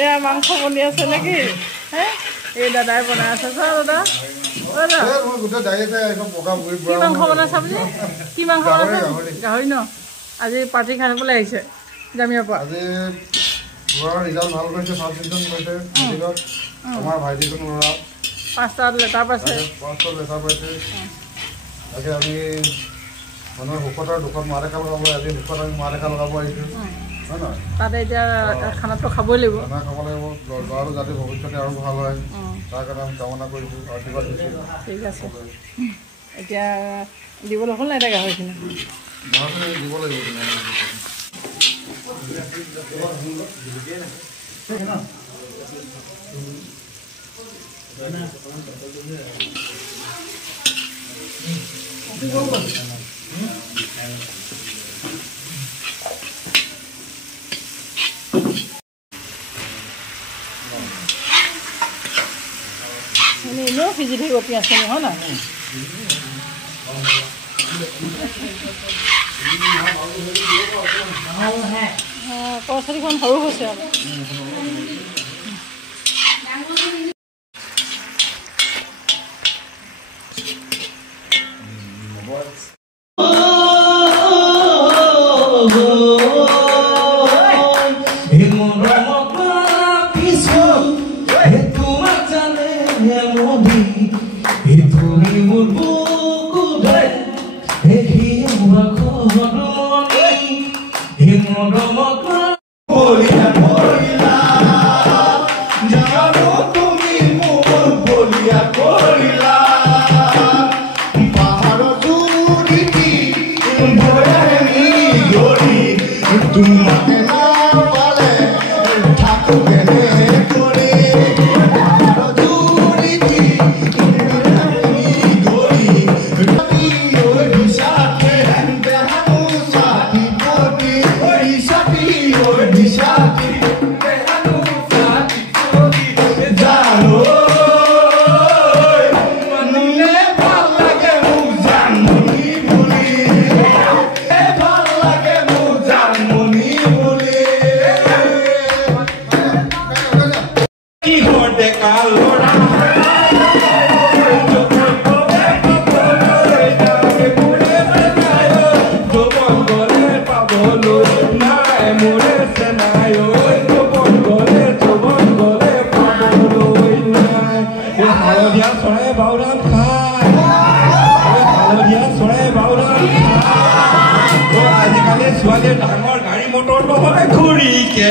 এয়া মাংস বনি আছে নেকি হে এই দাদাই বনাই আছে দাদা কি মাংস বনাইছে আপুনি কি মাংস বনাইছে গাহৰি ন আজি পাৰ্টি খাই পেলাই আহিছে জামিয়াৰ পৰা আজি ৰিজাল্ট ভাল কৰিছে ফাৰ্ষ্ট ডিভিজন কৰিছে আমাৰ ভাইটিটো ল'ৰা 5টা লেটাৰ পাইছে 5টা লেটাৰ পাইছে তাকে আমি মানুহৰ সুখতৰ দুখত মাৰেকা লগাব আজি সুখত আমি মাৰেকা লগাব আহিছোঁ হয় নহয় তাতে এতিয়া খানাটো খাবই লাগিব খানা খাব লাগিব ল'ৰাটো যাতে ভৱিষ্যতে আৰু ভাল হয় তাৰ কাৰণে আমি কামনা কৰিছোঁ আশীৰ্বাদ দিছোঁ ঠিক আছে এতিয়া দিবলৈ হ'ল নাই এতিয়া গাহৰিখিনি দিব লাগিব এনেও সিজি থাকিব পিঁয়াজখিনি হয় নাই পইচাখন সৰু হৈছে আৰু ডাঙৰ গাড়ী মটৰ নহয় ঘূৰি কে